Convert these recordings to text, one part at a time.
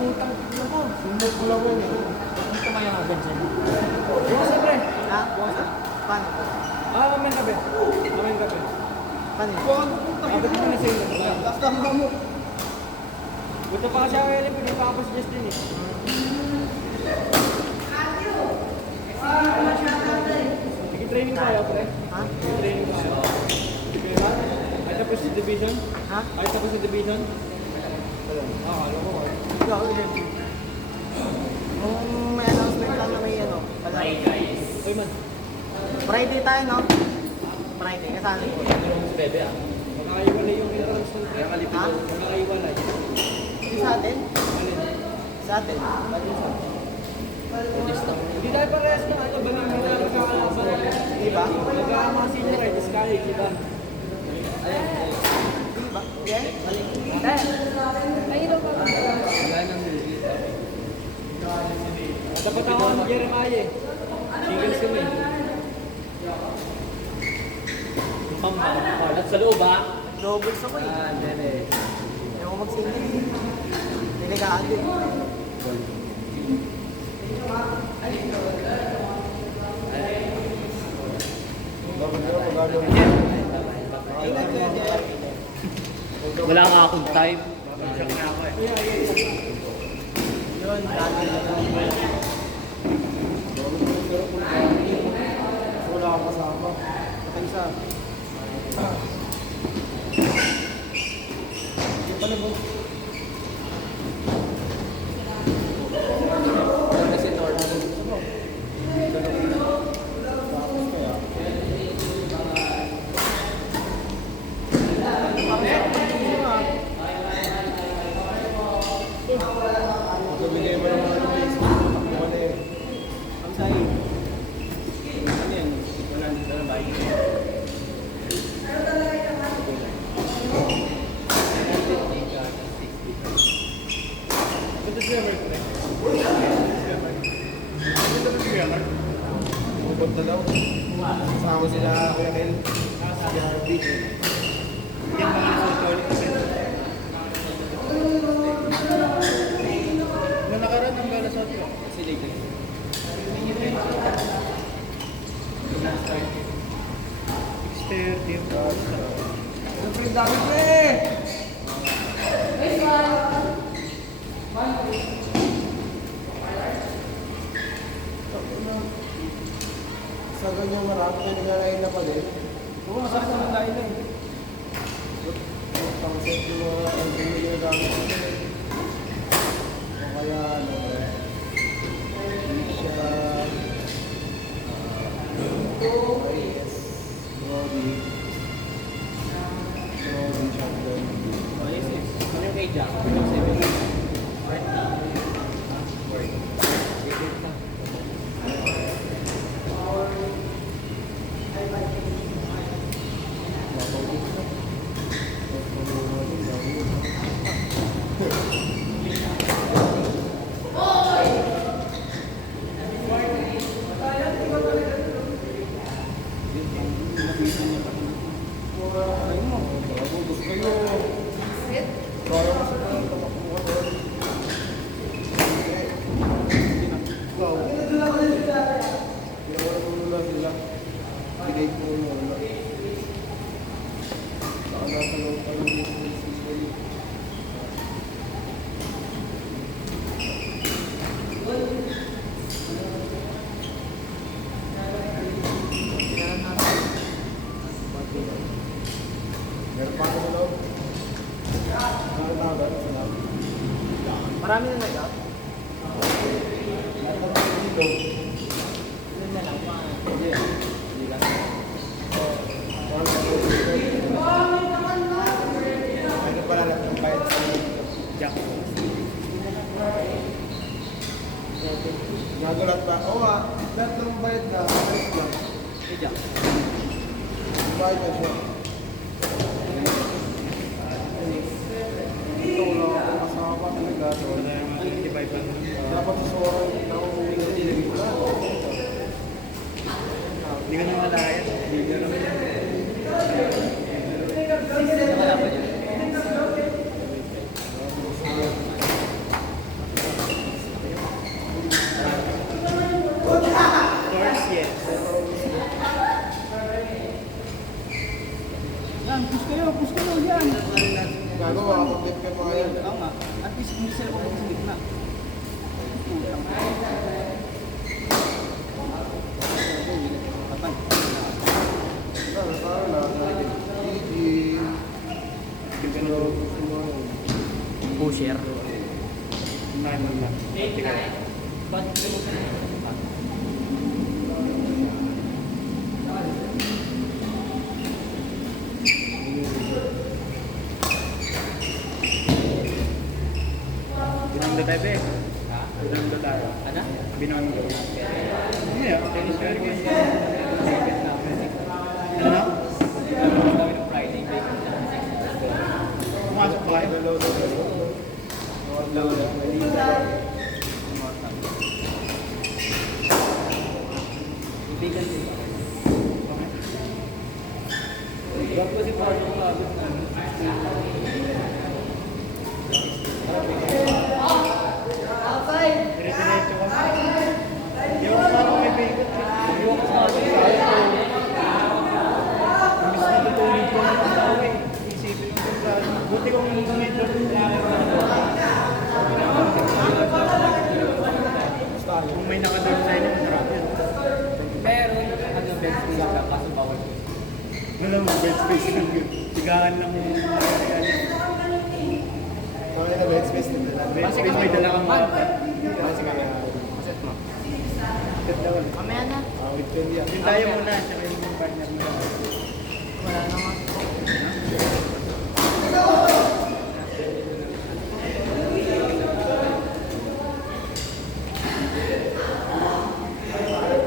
putang tignan mo. Sumot ko lang yun. Ito ba yung agad sa'yo? Bukas pre. Ha? Bukas na? Paano? Mamayang gabi. Mamayang gabi. Paano? Abot mo na sa inyo. Last lang mo. Buta pa kasi ako yun, hindi pa ako suggest din eh. Nag-training ko kayo, pre. Ha? Nag-training ko kayo. Sige ba? Ay tapos si division? Ha? Ay tapos si division? Alam ko. Ikaw, ulit. Nung may announcement lang na may ano. Hi guys. Uy man, Friday tayo, no? Friday, kasali ko. makakaiwalay yung entrance ng pre. Ha? Makakaiwalay. Hindi sa atin? Sa atin? Hindi tayo parehas na ano, bali mo na nagkakalaban. Diba? Nagkakama senior ay discourage, diba? Diba? Yeah? Dapat ako ang Jeremiah eh. Singles kami. At sa loob ha? Lobos ako eh. Nene. Hindi ako magsingin. Niligaan din. Ingat ka dyan. Wala nga akong time. Yun, dati na yun. Wala akong kasama. Patay isa. Hindi pala mo. Bigay mo naman ng Facebook. Takbo na eh. Ang sa'yo. Ano yan? Wala nito na bahay. Ito siya, Mark. Ito siya, Mark. Pupunta daw. Kasama sila Kuya Kel. Si Harvey. Yan mga nasuot ulit na pwede. Nung nakaraan ang balasot ko. Si Lakers. Siyempre, dami ko eh! Sa ganyang marami, nagalain na pa din. Oo, masarap naman dahil na eh. Pang-set yung mga ginagamit ko eh. O kaya ano, hindi siya... yes. Robbie. Robbie shotgun. Ano yung kay Jack? Marami na nag-out. Ano pala lahat ng bayad sa Jack? Nagulat pa. Oo nga, lahat ng bayad na ayos lang. Kay Jack. Bayad na siya. Ito wala akong kasama talaga. Wala yung matitibay pa. Dapat sa soran na umuwi na nilagay ko lang. Hindi ka naman nalayan. Hindi ka naman yan. Wala pa yun. Ba't Binangga tayo, be. Binangga tayo. ano? Binangga. Mamaya, tennis fair guys. Ano na? Friday, Pumasok ba kayo? Ibigan din. Ba't ko si Pardo ko abot na? Dire-diretso ka. Yung parang may bigot. Yung sabi, Imbis na tutulog ko ng tao eh. Isipin yung kontrado. Buti kong medyo kung may nakadorm sa inyo, masarap yan. meron ano best nila ka kaso bawal ko. Wala mo, bed space lang yun. Sigahan lang mo. Kami na bed space din dala. Bed space may dala kang mga. Kasi kami set mo. Set daw. Mamaya na. With 20 yan. Yung tayo muna, tsaka yung partner mo. Wala naman.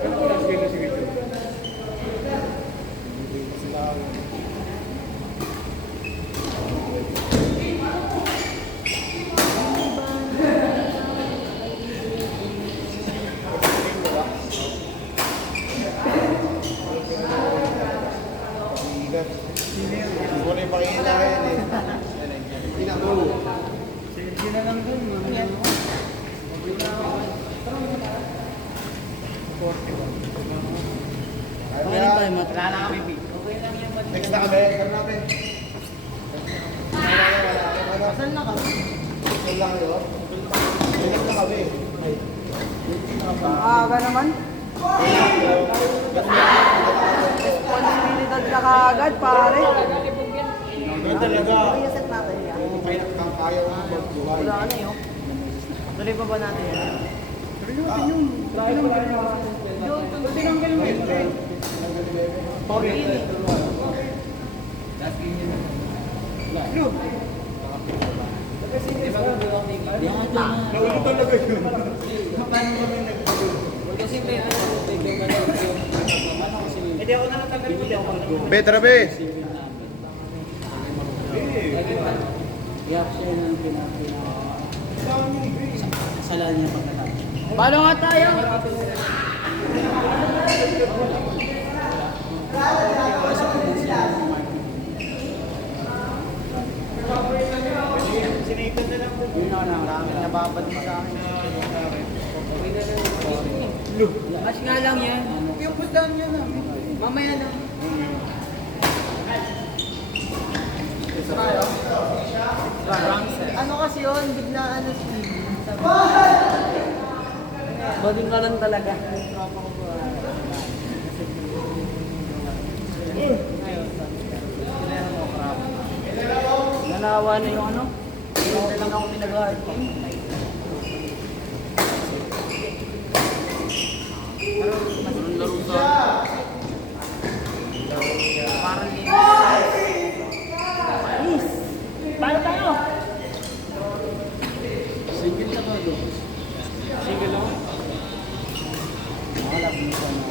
Kano oras kayo si Vito? Sila Hindi na ipakikita yan eh. Hindi na go. Sige na lang dun. Wala na kami big. Okay lang yan. Next na kami. Kami na kami. Kasal na kami. Next lang kayo. Next na kami. Aga naman. Responsibilidad ka kaagad, pare. Ganun talaga. Reset natin yan. Kung kaya mo magbuhay. Wala na yun. Tuloy pa ba natin yan? Tuloy natin yun. Tuloy natin yun. Tuloy natin yun. Pabili. Look. Naulo talaga yun. Paano kami nagpagod? Kasi may ano, may ano kasi Hindi ako nakatagal ko dyan. Betra be. reaction ng kasalanan niya pagkatapos. Paano nga tayo? Sinipin na lang po. Yun na lang. Dami nababad mo sa akin. Look. Kasi nga lang yan. Yung putan yun na. Mamaya na. Ano kasi yun? Bigla ano si Bading ka lang talaga. Nanawa na yung ano? Hindi lang ako pinag-hard. Parang linis. Paano tayo? Single na ba ito? Single ako? Wala mo sa ano.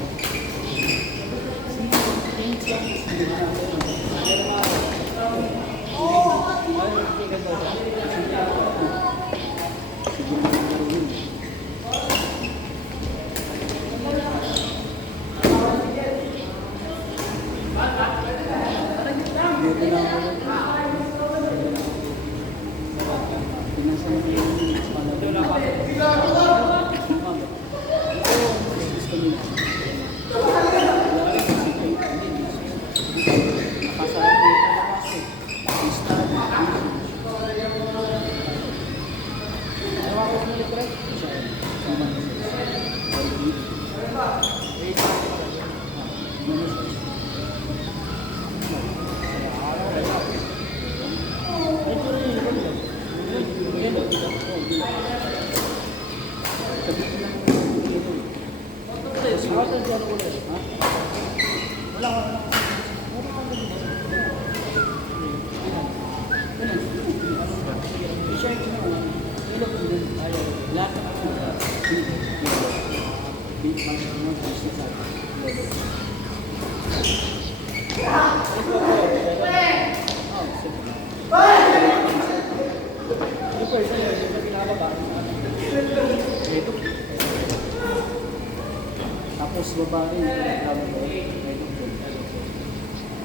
Tapos babae,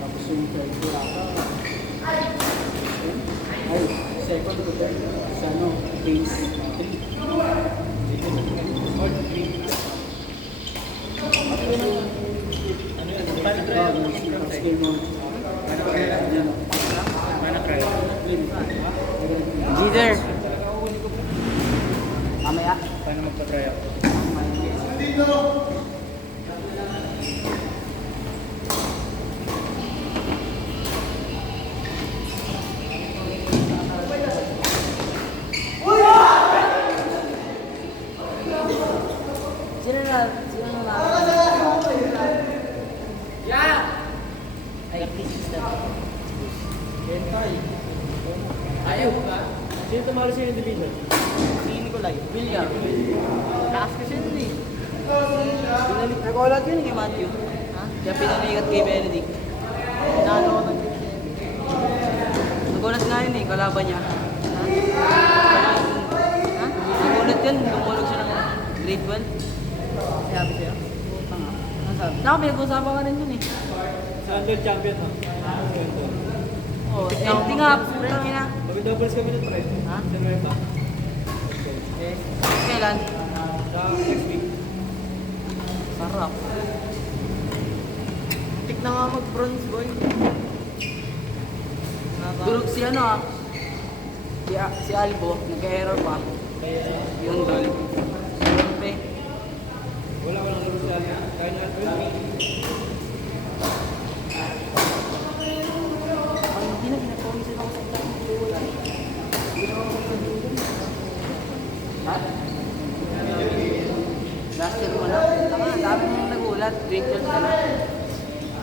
tapos yung third ko ay, second ko third, sa ano, base 3. Jeter. Mamaya. Paano magpa-try ako? Sino na? Ay, please stop. Ayaw ba? Sino tumalo sa individual? Si Nicolay. William. Lakas ko siya nun eh. Nag-all out yun kay Matthew. Ha? Kaya pinanigat kay Benedict. Naano ko ng Nagulat nga yun eh, kalaban niya. Ha? Ha? Nagulat yun, lumulog siya ng grade 12. Sabi siya. Puta nga. Ano sabi? Naka, pinag-usapan ka rin yun eh. Sa under champion ha? Oh, empty nga, putang ina. Mag-doubles kami nun, pre. Ha? Sa Nueva. Eh, kailan? Sa next week. Sarap. Tik na nga mag-bronze boy. Durog si ano ah. Si Albo, nag-error pa. Yung dol. Siyempre. Walang laro sa kaya na Ay, hindi na pinapromisan ako sa tayo. Hindi na ako sa dulo. Ha? Last year ko na. Tama, dami mong nagulat. Grade 12 ka na.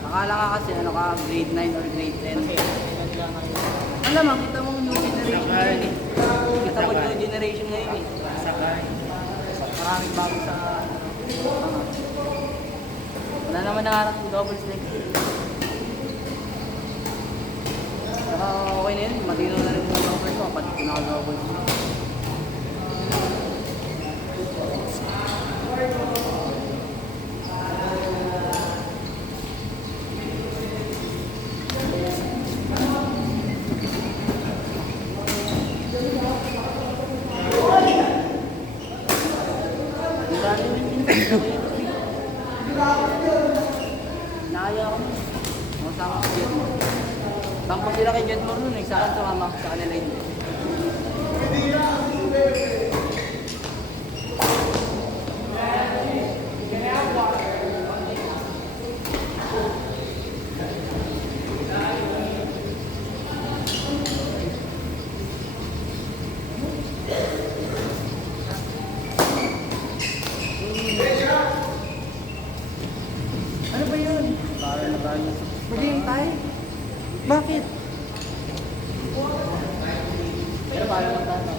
Akala ka kasi ano ka, grade 9 or grade 10. Alam mo, kita mong new generation ngayon eh. Kita mo new generation ngayon eh. Sakay. Maraming bago sa... Wala naman nangarap ng doubles next year. Saka okay na yun, matino na rin yung doubles ko, pati pinaka-doubles ko. Nakaya ako nun. Masama ko Jetmore. Tampo sila kay Jetmore nun eh. Saan sumama sa kanila yun. Ano ba yun? Maghihintay? Bakit? Pero paano lang tayo?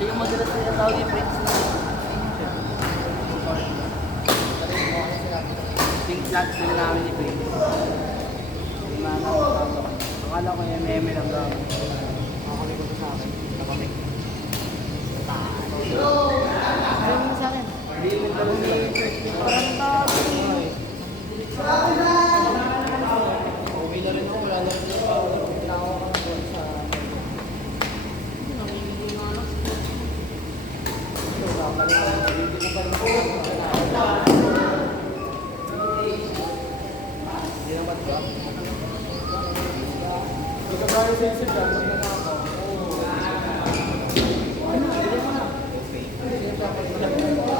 Siya yung madalas na tawag yung Prince na Pink flags na namin ni Prince. Yung mga nakakatawa. Akala ko yung meme lang daw. Nakakamit ko sa akin. Nakamit. Ayaw mo sa akin. Parang tawag. Okay na rin ako, wala na rin yung power.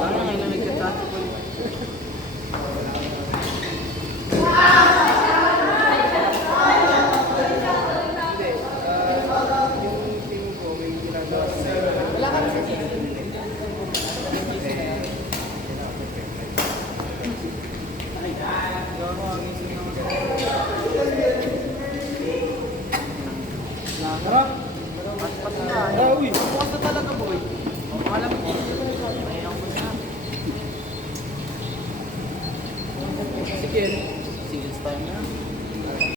Ano nga yung nagkatati ko? Mas pati na. Ah, uy. Bukas na talaga, boy. Alam mo. Ayaw ko na. Si Ken. Sales time na.